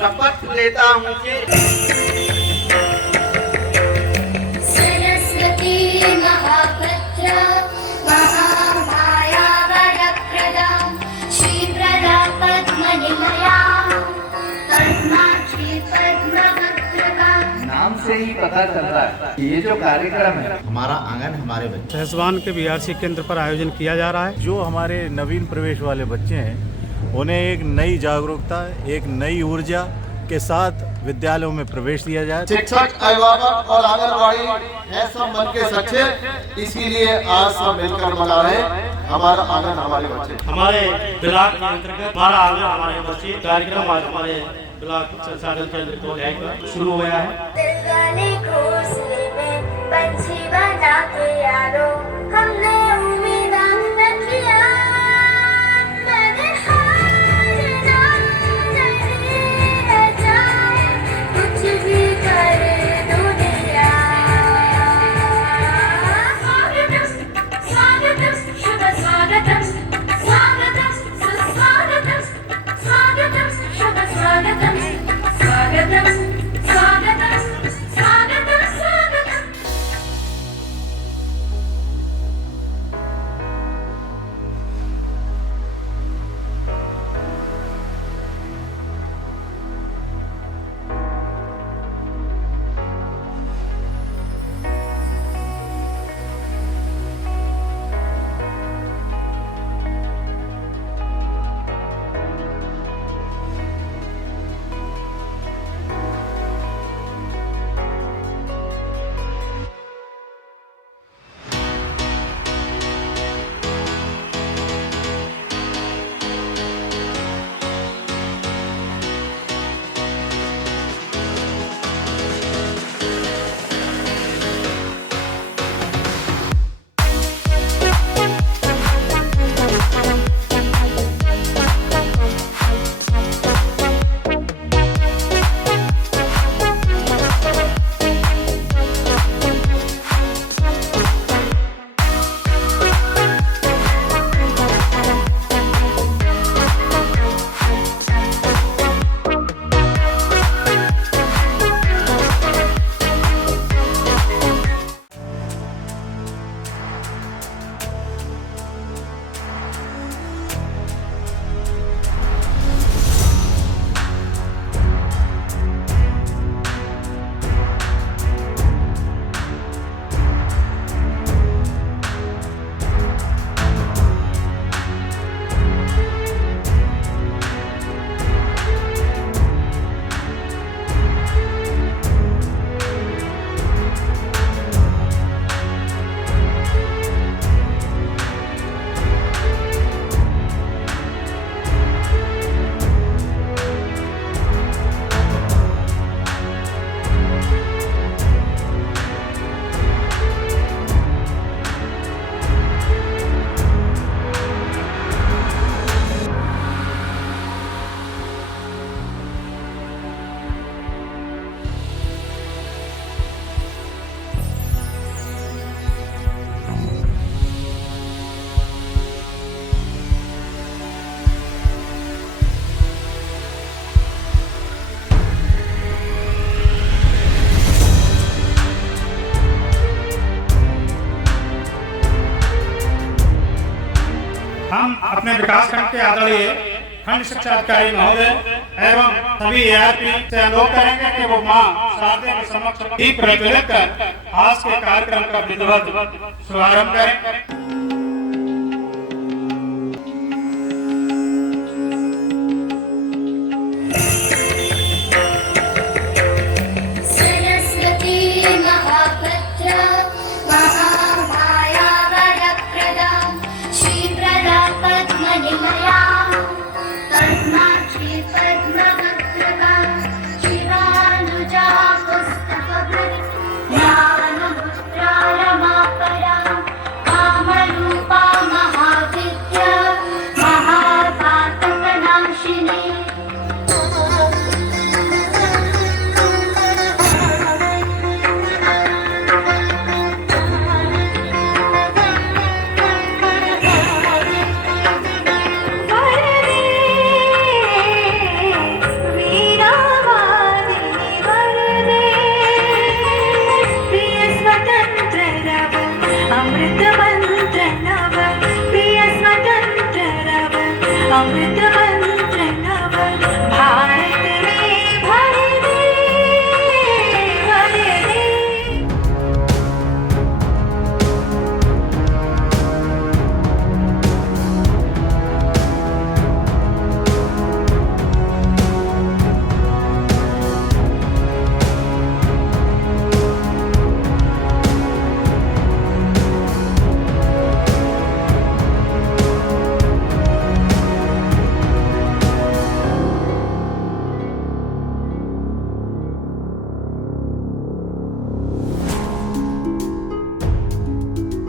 शपथ लेता हूँ कि सरस्वती महाभद्र महामाया वरप्रदा श्रीप्रदा पद्मनिलया पद्माक्षी पद्मभद्रका। नाम से ही पता चलता है कि ये जो कार्यक्रम है हमारा आंगन हमारे बच्चे। सहसवान के बीआरसी केंद्र पर आयोजन किया जा रहा है। जो हमारे नवीन प्रवेश वाले बच्चे हैं उन्हें एक नई जागरूकता, एक नई ऊर्जा के साथ विद्यालयों में प्रवेश दिया जाए। शिक्षक, अभिभावक और आंगनबाड़ी है सब मन के सच्चे, इसीलिए आज सब मिलकर मना रहे हमारा आंगन हमारे बच्चे। हमारे ब्लॉक के अंतर्गत हमारा आंगन हमारे बच्चे कार्यक्रम आज हमारे ब्लॉक संसाधन केंद्र को शुरू हुआ है। दिल वाले घोंसले में पंछी बना के यारो हमने उम्मीद रखिया। मैंने हार ना जाए कुछ भी कर दुनिया। स्वागतम स्वागतम शुभ स्वागतम स्वागतम सुस्वागतम स्वागतम शुभ स्वागतम स्वागतम स्वागतम स्वागतम स्वागतम। हम अपने विकास खंड के आदरणीय खंड शिक्षा अधिकारी महोदय एवं सभी ARP से अनुरोध करेंगे कि वो मां शारदा के समक्ष दीप प्रज्वलित कर आज के कार्यक्रम का विधिवत शुभारंभ करें। ज्ञान मुद्रा रमा परा काम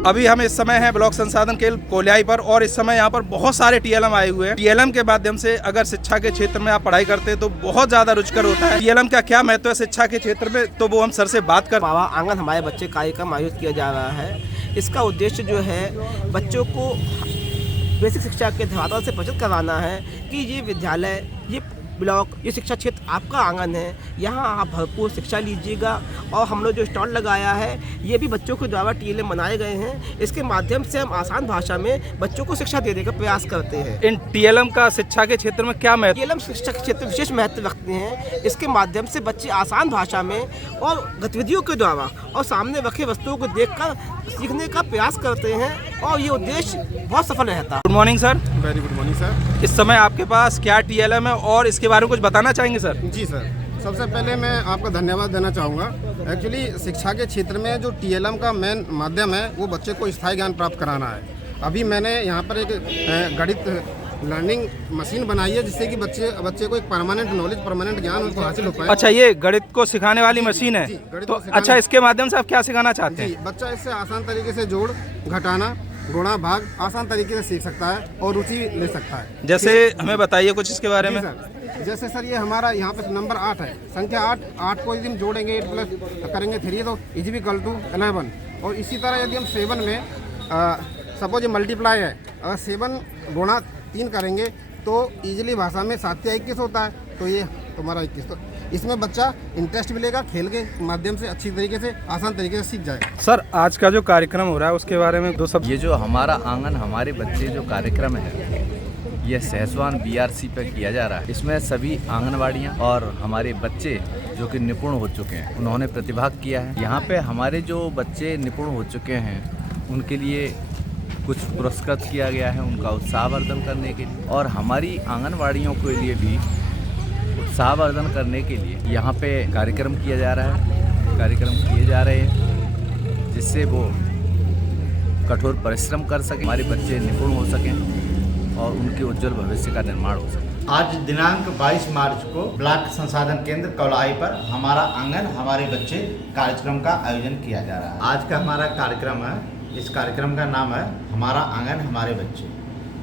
अभी हम इस समय हैं ब्लॉक संसाधन केंद्र कोल्हाई पर और इस समय यहाँ पर बहुत सारे टीएलएम आए हुए हैं। टीएलएम के माध्यम से अगर शिक्षा के क्षेत्र में आप पढ़ाई करते हैं तो बहुत ज़्यादा रुचिकर होता है। टीएलएम का क्या महत्व है शिक्षा के क्षेत्र में, तो वो हम सर से बात कर। बाबा आंगन हमारे बच्चे कार्यक्रम आयोजित किया जा रहा है। इसका उद्देश्य जो है बच्चों को बेसिक शिक्षा के धरातल से परिचित करवाना है कि ये विद्यालय, ये ब्लॉक, ये शिक्षा क्षेत्र आपका आंगन है, यहाँ आप भरपूर शिक्षा लीजिएगा। और हम लोग जो स्टॉल लगाया है ये भी बच्चों के द्वारा टीएलएम बनाए गए हैं। इसके माध्यम से हम आसान भाषा में बच्चों को शिक्षा देने का प्रयास करते हैं। इन टीएलएम का शिक्षा के क्षेत्र में क्या महत्व? टीएलएम शिक्षा के क्षेत्र में विशेष महत्व रखते हैं। इसके माध्यम से बच्चे आसान भाषा में और गतिविधियों के द्वारा और सामने रखे वस्तुओं को देखकर सीखने का प्रयास करते हैं और ये उद्देश्य बहुत सफल रहता है। Good morning sir. Very good morning sir. इस समय आपके पास क्या टीएलएम है और इसके बारे में कुछ बताना चाहेंगे सर? जी सर, सबसे पहले मैं आपका धन्यवाद देना चाहूँगा। एक्चुअली शिक्षा के क्षेत्र में जो टीएलएम का मेन माध्यम है वो बच्चे को स्थायी ज्ञान प्राप्त कराना है। अभी मैंने यहाँ पर एक गणित लर्निंग मशीन बनाई है जिससे कि बच्चे को एक परमानेंट नॉलेज, परमानेंट ज्ञान उनको हासिल हो पाए। अच्छा, ये गणित को सिखाने वाली मशीन है? तो अच्छा, इसके माध्यम से आप क्या सिखाना चाहते हैं? बच्चा इससे आसान तरीके से जोड़, घटाना, गुणा, भाग आसान तरीके से सीख सकता है और रुचि ले सकता है। जैसे हमें बताइए कुछ इसके बारे में। जैसे सर ये हमारा यहाँ पे नंबर 8 है, संख्या 8 को यदि हम जोड़ेंगे 8 प्लस करेंगे 3 तो इज इक्वल टू 11। और इसी तरह यदि हम 7 में सपोज ये मल्टीप्लाई है, अगर 7 गुणा 3 करेंगे तो इजीली भाषा में 7 या 21 होता है। तो ये तुम्हारा 21, तो इसमें बच्चा इंटरेस्ट मिलेगा, खेल के माध्यम से अच्छी तरीके से, आसान तरीके से सीख जाएगा। सर, आज का जो कार्यक्रम हो रहा है उसके बारे में दो शब्द। ये जो हमारा आंगन हमारे बच्चे जो कार्यक्रम है ये सहसवान बीआरसी पे किया जा रहा है। इसमें सभी आंगनवाड़ियाँ और हमारे बच्चे जो कि निपुण हो चुके हैं उन्होंने प्रतिभाग किया है। यहाँ पे हमारे जो बच्चे निपुण हो चुके हैं उनके लिए कुछ पुरस्कृत किया गया है उनका उत्साहवर्धन करने के लिए, और हमारी आंगनवाड़ियों के लिए भी उत्साहवर्धन करने के लिए यहाँ पे कार्यक्रम किया जा रहा है, कार्यक्रम किए जा रहे हैं जिससे वो कठोर परिश्रम कर सकें, हमारे बच्चे निपुण हो सकें और उनके उज्जवल भविष्य का निर्माण हो सके। आज दिनांक 22 मार्च को ब्लॉक संसाधन केंद्र कोल्हाई पर हमारा आंगन हमारे बच्चे कार्यक्रम का आयोजन किया जा रहा है। आज का हमारा कार्यक्रम है, इस कार्यक्रम का नाम है हमारा आंगन हमारे बच्चे।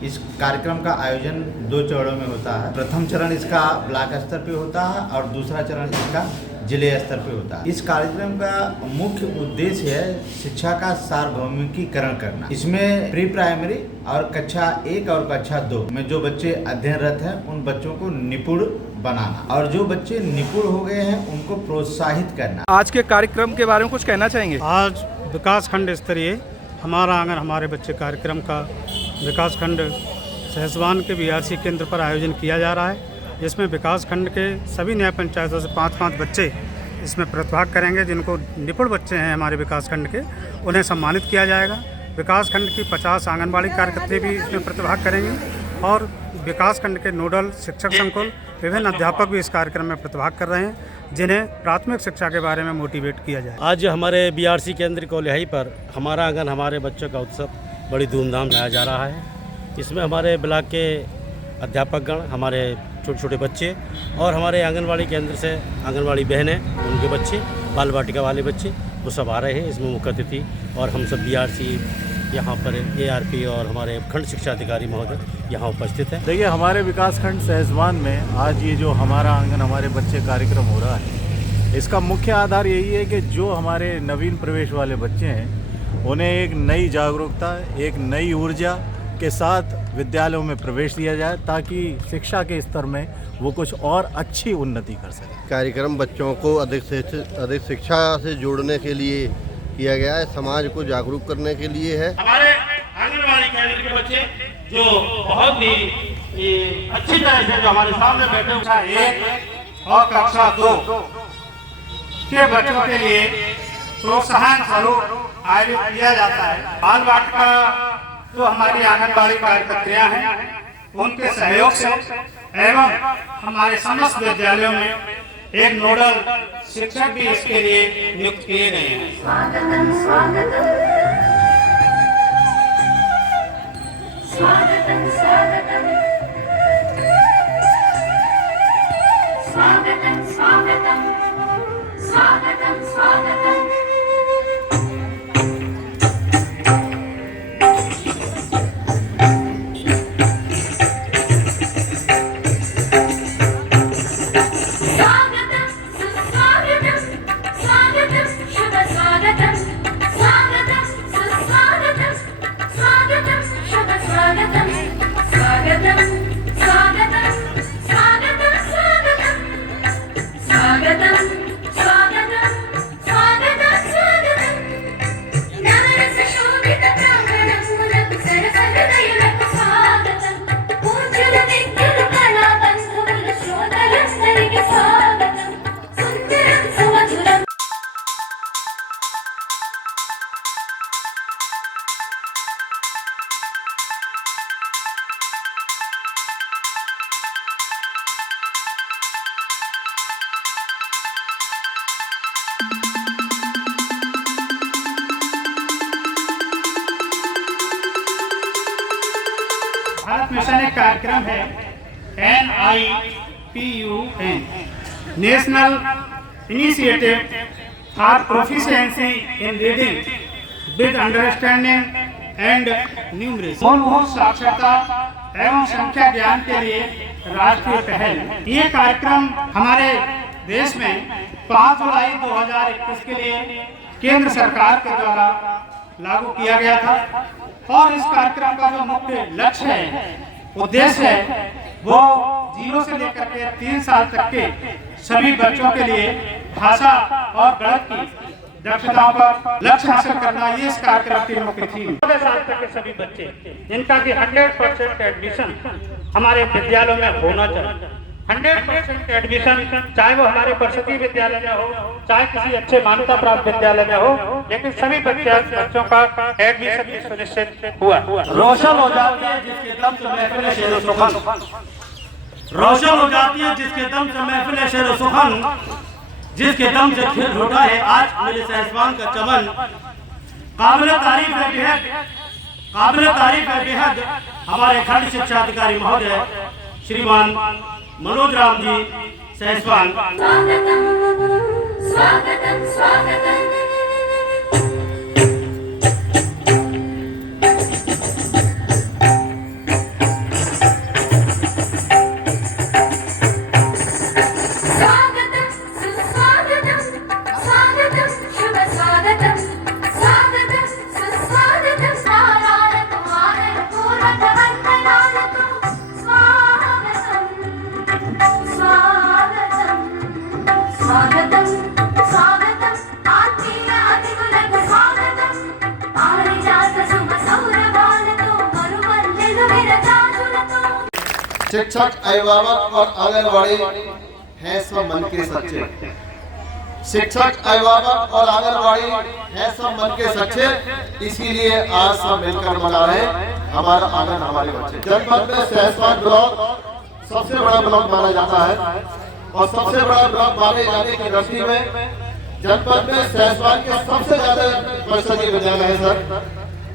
इस कार्यक्रम का आयोजन 2 चरणों में होता है। प्रथम चरण इसका ब्लॉक स्तर पे होता है और दूसरा चरण इसका जिले स्तर पे होता है। इस कार्यक्रम का मुख्य उद्देश्य है शिक्षा का सार्वभौमिकीकरण करना। इसमें प्री प्राइमरी और कक्षा 1 और कक्षा 2 में जो बच्चे अध्ययनरत हैं उन बच्चों को निपुण बनाना और जो बच्चे निपुण हो गए हैं उनको प्रोत्साहित करना। आज के कार्यक्रम के बारे में कुछ कहना चाहेंगे? आज विकास खंड स्तरीय हमारा आंगन हमारे बच्चे कार्यक्रम का विकास खंड सहसवान के बीआरसी केंद्र पर आयोजन किया जा रहा है। जिसमें विकास खंड के सभी न्याय पंचायतों से 5-5 बच्चे इसमें प्रतिभाग करेंगे। जिनको निपुण बच्चे हैं हमारे विकास खंड के, उन्हें सम्मानित किया जाएगा। विकास खंड की 50 आंगनबाड़ी कार्यकर्ता भी इसमें प्रतिभाग करेंगे और विकास खंड के नोडल शिक्षक संकुल, विभिन्न अध्यापक भी इस कार्यक्रम में प्रतिभाग कर रहे हैं जिन्हें प्राथमिक शिक्षा के बारे में मोटिवेट किया जाए। आज हमारे बीआरसी केंद्र कोल्हाई पर हमारा आंगन हमारे बच्चों का उत्सव बड़ी धूमधाम मनाया जा रहा है। इसमें हमारे ब्लॉक के अध्यापकगण, हमारे छोटे छोटे बच्चे और हमारे आंगनवाड़ी केंद्र से आंगनवाड़ी बहनें, उनके बच्चे, बाल वाटिका वाले बच्चे, वो सब आ रहे हैं इसमें मुख्य अतिथि। और हम सब बीआरसी यहाँ पर एआरपी और हमारे खंड शिक्षा अधिकारी महोदय यहाँ उपस्थित हैं। देखिए, हमारे विकासखंड सहसवान में आज ये जो हमारा आंगन हमारे बच्चे कार्यक्रम हो रहा है, इसका मुख्य आधार यही है कि जो हमारे नवीन प्रवेश वाले बच्चे हैं उन्हें एक नई जागरूकता, एक नई ऊर्जा के साथ विद्यालयों में प्रवेश दिया जाए ताकि शिक्षा के स्तर में वो कुछ और अच्छी उन्नति कर सकें। कार्यक्रम बच्चों को अधिक शिक्षा से जोड़ने के लिए किया गया है, समाज को जागरूक करने के लिए है। हमारे आंगनबाड़ी केंद्र के बच्चे जो बहुत ही अच्छी तरह से जो हमारे सामने बैठे कक्षा 1 और कक्षा 2 के बच्चों के लिए प्रोत्साहन स्वरूप आयोजित किया जाता है। बाल वाटिका जो हमारी आंगनबाड़ी कार्यकर्तियां हैं उनके सहयोग से एवं हमारे समस्त विद्यालयों में एक नोडल शिक्षक भी इसके लिए नियुक्त किए गए हैं। स्वागतम स्वागतम स्वागतम स्वागतम स्वागतम स्वागतम स्वागतम स्वागतम भारत मिशन एक कार्यक्रम है NIPUN, national initiative for proficiency in reading with understanding and numeracy, मूलभूत साक्षरता एवं संख्या ज्ञान के लिए राष्ट्रीय पहल। ये कार्यक्रम हमारे देश में 5 जुलाई 2021 के लिए केंद्र सरकार के द्वारा लागू किया गया था और इस कार्यक्रम का जो मुख्य लक्ष्य है, उद्देश्य है, वो 0 से लेकर के 3 साल तक के सभी बच्चों के लिए भाषा और गणित की दक्षताओं पर लक्ष्य हासिल करना, ये इस कार्यक्रम की मुख्य थीम। 14 साल तक के सभी बच्चे जिनका कि 100% एडमिशन हमारे विद्यालयों में होना चाहिए। 100% एडमिशन, चाहे वो हमारे परिषदीय विद्यालय में हो, चाहे किसी अच्छे मान्यता प्राप्त विद्यालय में हो, लेकिन सभी बच्चों का एडमिशन सुनिश्चित हुआ। रोशन हो जाती है जिसके दम से महफिल शेर सुखन, रोशन हो जाती है जिसके दम से महफिल शेर सुखन, जिसके दम से खिल उठा है आज मेरे सहसवान का चमन। काबिल तारीफ है बेहद, काबिल तारीफ है बेहद हमारे खंड शिक्षा अधिकारी महोदय श्रीमान मनोज राम जी सहसवान। स्वागतम स्वागतम स्वागतम। शिक्षक, अभिभावक और आंगनवाड़ी हैं सब मन के सच्चे। शिक्षक, अभिभावक और आंगनवाड़ी हैं सब मन के सच्चे, इसीलिए आज सब मिलकर मना रहे हमारा आंगन हमारे बच्चे। जनपद में सहसवान ब्लॉक सबसे बड़ा ब्लॉक माना जाता है और सबसे बड़ा ब्लॉक माने जाने की दृष्टि में जनपद में सहसवान के सबसे ज्यादा परिषदीय विद्यालय है सर,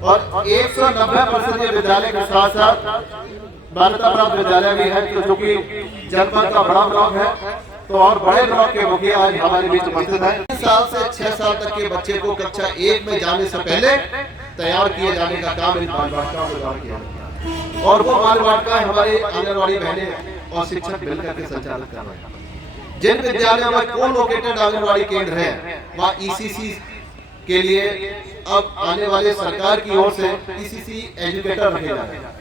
और 190 परिषदीय विद्यालय के साथ साथ मान्यता प्राप्त विद्यालय भी है, जो कि जनपद का बड़ा ब्लॉक है। तो और बड़े ब्लॉक के मुखिया आज हमारे बीच उपस्थित हैं। 3 साल से 6 साल तक के बच्चे को कक्षा 1 में जाने से पहले तैयार किए जाने का काम इन बाल वाटिकाओं के द्वारा किया जाता है, और वो बाल वाटिकाएं हमारी आंगनवाड़ी बहनें और शिक्षक मिलकर के संचालित कर रहे हैं। जिन विद्यालयों में को-लोकेटेड आंगनवाड़ी केंद्र है, वहाँ ECC के लिए अब आने वाले सरकार की ओर से ECC एजुकेटर रखे जा रहे हैं।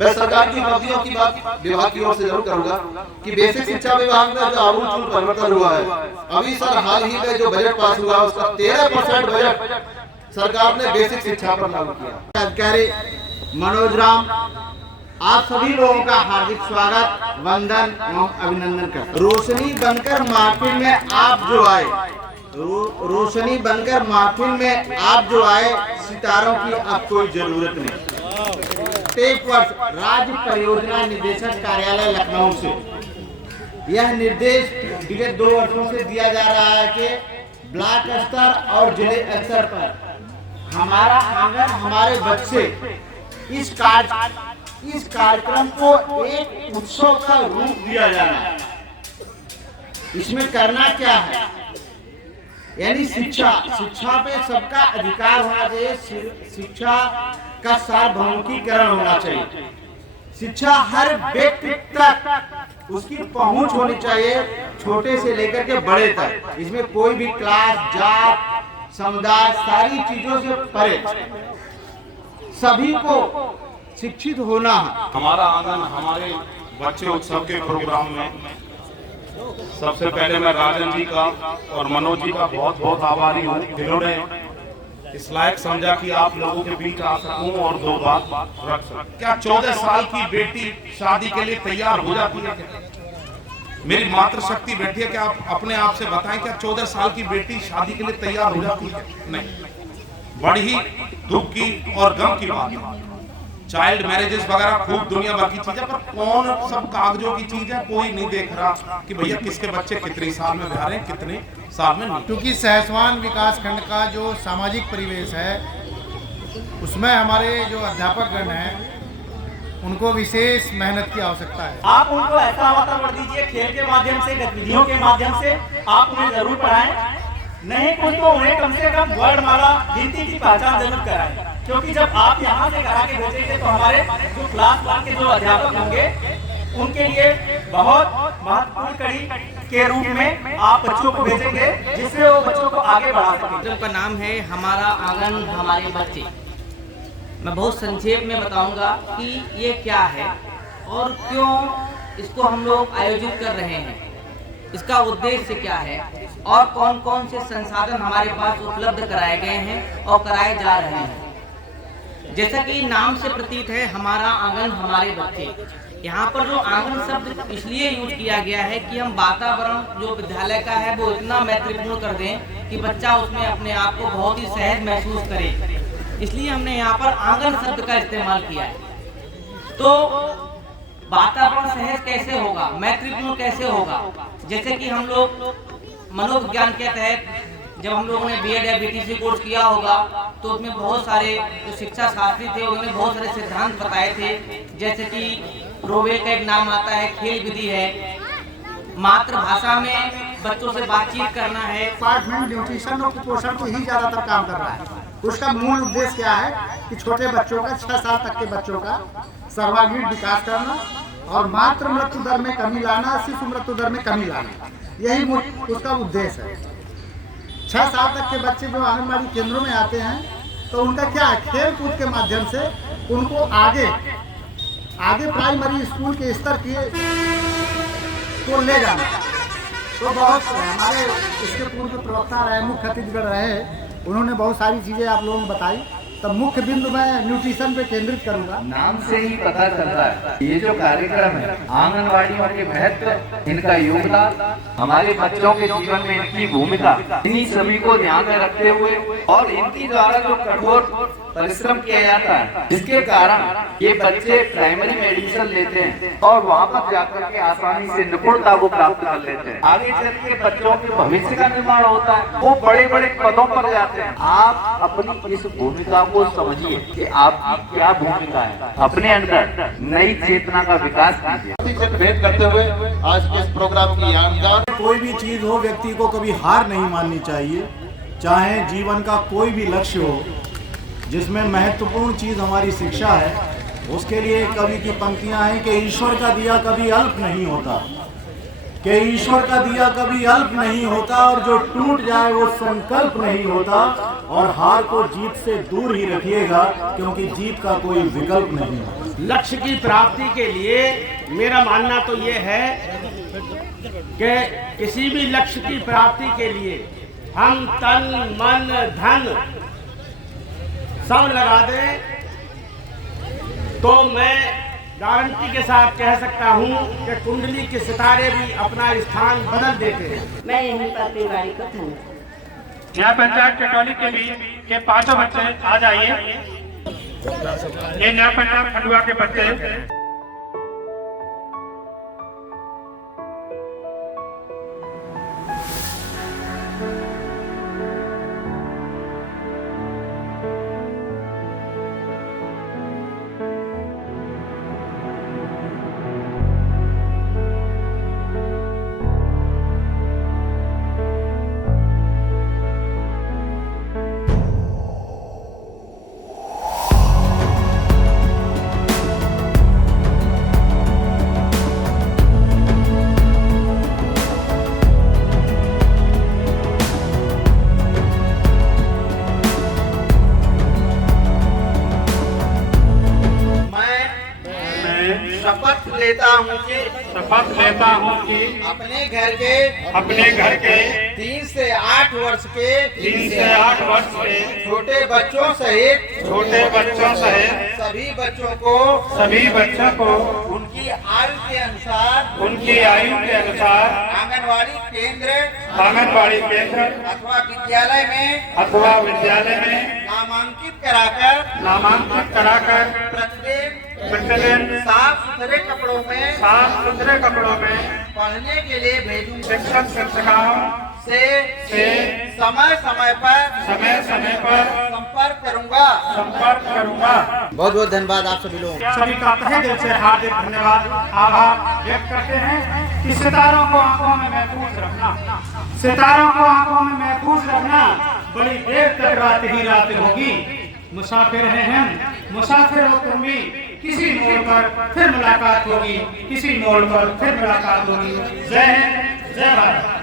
मैं सरकार की उपलब्धियों की बात विभाग की ओर से जरूर करूंगा कि बेसिक शिक्षा विभाग में जो आमूल परिवर्तन हुआ है, अभी सर हाल ही में जो बजट पास हुआ उसका 13% बजट सरकार ने बेसिक शिक्षा पर लागू किया। अधिकारी मनोज राम, आप सभी लोगों का हार्दिक स्वागत, वंदन एवं अभिनंदन करता हूं। रोशनी बनकर महफिल में आप जो आए, रोशनी बनकर महफिल में आप जो आए, सितारों की अब कोई जरूरत नहीं। टेक वर्ष राज्य परियोजना निदेशक कार्यालय लखनऊ से यह निर्देश विगत 2 वर्षों से दिया जा रहा है कि ब्लॉक स्तर और जिले स्तर पर हमारा आंगन हमारे बच्चे इस कार्यक्रम को एक उत्सव का रूप दिया जा रहा है। इसमें करना क्या है, यानी शिक्षा पे सबका अधिकार होना चाहिए, शिक्षा का सार्वभौमिकीकरण होना चाहिए, शिक्षा हर व्यक्ति तक उसकी पहुंच होनी चाहिए, छोटे से लेकर के बड़े तक। इसमें कोई भी क्लास, जात, समुदाय, सारी चीजों से परे सभी को शिक्षित होना है। हमारा आंगन हमारे बच्चे उत्सव के प्रोग्राम में सबसे पहले मैं राजन जी का और मनोज जी का बहुत बहुत आभारी हूँ, जिन्होंने इस लायक समझा कि आप लोगों के बीच आ सकूं और 2 बात रख सकूं। क्या 14 साल की बेटी शादी के लिए तैयार हो जाती है? मेरी मातृशक्ति बैठी है कि आप अपने आप से बताएं, क्या 14 साल की बेटी शादी के लिए तैयार हो जाती है? नहीं। बड़ी ही दुख की और गम की बात है। चाइल्ड मैरिजेस वगैरह खूब दुनिया भर की चीजें, पर कौन सब कागजों की चीज है, कोई नहीं देख रहा कि भैया किसके बच्चे कितने साल में ब्याह रहे हैं, कितने साल में नहीं। क्योंकि सहसवान विकास खंड का जो सामाजिक परिवेश है, उसमें हमारे जो अध्यापक गण हैं उनको विशेष मेहनत की आवश्यकता है। आप उनको ऐसा वातावरण दीजिए, खेल के माध्यम से, गतिविधियों के माध्यम से आप उन्हें जरूर पढ़ाएं। नहीं कुछ तो उन्हें कम से कम वर्णमाला गिनती की पहचान जरूर कराएं, क्योंकि जब आप यहाँ से करा के भेजेंगे तो हमारे जो क्लास 1 के जो अध्यापक होंगे उनके लिए बहुत महत्वपूर्ण कड़ी के रूप में आप बच्चों को भेजेंगे, जिससे वो बच्चों को आगे बढ़ा सकें। उनका नाम है हमारा आंगन हमारे बच्चे। मैं बहुत संक्षेप में बताऊंगा कि ये क्या है और क्यों इसको हम लोग आयोजित कर रहे हैं, इसका उद्देश्य क्या है और कौन कौन से संसाधन हमारे पास उपलब्ध कराए गए हैं और कराए जा रहे हैं। जैसा कि नाम से प्रतीत है हमारा आंगन हमारे बच्चे, यहाँ पर जो आंगन शब्द इसलिए यूज किया गया है कि हम वातावरण जो विद्यालय का है वो इतना मैत्रीपूर्ण कर दें कि बच्चा उसमें अपने आप को बहुत ही सहज महसूस करे, इसलिए हमने यहाँ पर आंगन शब्द का इस्तेमाल किया है। तो वातावरण सहज कैसे होगा, मैत्रीपूर्ण कैसे होगा, जैसे कि हम लोग मनोविज्ञान के तहत जब हम लोगों ने बीएड या बीटीसी कोर्स किया होगा तो उसमें बहुत सारे जो शिक्षा शास्त्री थे उन्होंने बहुत सारे सिद्धांत बताए थे, जैसे कि रोवेल का एक नाम आता है, खेल विधि है, मातृभाषा में बच्चों से बातचीत करना है। डिपार्टमेंट न्यूट्रिशन और कुपोषण को ही ज्यादातर काम कर रहा है। उसका मूल उद्देश्य क्या है कि छोटे बच्चों का 6 साल तक के बच्चों का सर्वांगीण विकास करना और मातृ मृत्यु दर में कमी लाना, शिशु मृत्यु दर में कमी लाना, यही उसका उद्देश्य है। 6 साल तक के बच्चे जो आंगनबाड़ी केंद्रों में आते हैं तो उनका क्या है, खेल कूद के माध्यम से उनको आगे प्राइमरी स्कूल के स्तर की को ले जाना। तो बहुत हमारे इसके पूर्व प्रवक्ता रहे, मुख्य अतिथिगण रहे, उन्होंने बहुत सारी चीज़ें आप लोगों को बताई। तब मुख्य बिंदु मैं न्यूट्रिशन पे केंद्रित करूंगा। नाम से ही पता चलता है ये जो कार्यक्रम है आंगनवाड़ियों के महत्व, इनका योगदान, हमारे बच्चों के जीवन में इनकी भूमिका, इन्हीं सभी को ध्यान में रखते हुए और इनकी द्वारा जो कठोर परिश्रम किया जाता है, जिसके कारण ये बच्चे प्राइमरी में एडमिशन लेते हैं और वहाँ पर जाकर के आसानी से निपुणता को प्राप्त कर लेते हैं। आगे चल के बच्चों के भविष्य का निर्माण होता है, वो बड़े बड़े पदों पर जाते हैं। आप अपनी इस भूमिका को समझिए कि आपकी क्या भूमिका है, अपने अंदर नई चेतना का विकास कीजिए। भेंट करते हुए आज के इस प्रोग्राम की यादगार कोई भी चीज हो, व्यक्ति को कभी हार नहीं माननी चाहिए, चाहे जीवन का कोई भी लक्ष्य हो। जिसमें महत्वपूर्ण चीज हमारी शिक्षा है, उसके लिए कवि की पंक्तियां हैं कि ईश्वर का दिया कभी अल्प नहीं होता, कि ईश्वर का दिया कभी अल्प नहीं होता, और जो टूट जाए वो संकल्प नहीं होता, और हार को जीत से दूर ही रखिएगा क्योंकि जीत का कोई विकल्प नहीं है। लक्ष्य की प्राप्ति के लिए मेरा मानना तो ये है कि किसी भी लक्ष्य की प्राप्ति के लिए हम तन मन धन सब लगा दें तो मैं गारंटी के साथ कह सकता हूँ कि कुंडली के सितारे भी अपना स्थान बदल देते हैं। मैं यहीं पर तिवारी को धन्यवाद। न्याय पंचायत कटौली के भी के 5 बच्चे आ जाइए। ये न्याय पंचायत खंडुआ के बच्चे। शपथ लेता हूँ कि अपने घर के 3 से 8 वर्ष के छोटे बच्चों सहित सभी बच्चों को उनकी आयु के अनुसार आंगनवाड़ी केंद्र अथवा विद्यालय में नामांकित कराकर प्रतिदिन साफ सुथरे कपड़ों में पढ़ने के लिए भेजूंगा। शिक्षक शिक्षिकाओं से समय समय पर संपर्क करूंगा। बहुत बहुत धन्यवाद आप सभी लोग सभी का तहे दिल से हार्दिक धन्यवाद आभार व्यक्त करते हैं कि सितारों को आंखों में महफूज रखना, सितारों को आंखों में महफूज रखना। बड़ी देर तक रात ही रात होगी, मुसाफिर हैं हम, मुसाफिर हो तुम भी। किसी मोड़ पर फिर मुलाकात होगी, किसी मोड़ पर फिर मुलाकात होगी। जय हिंद, जय भारत।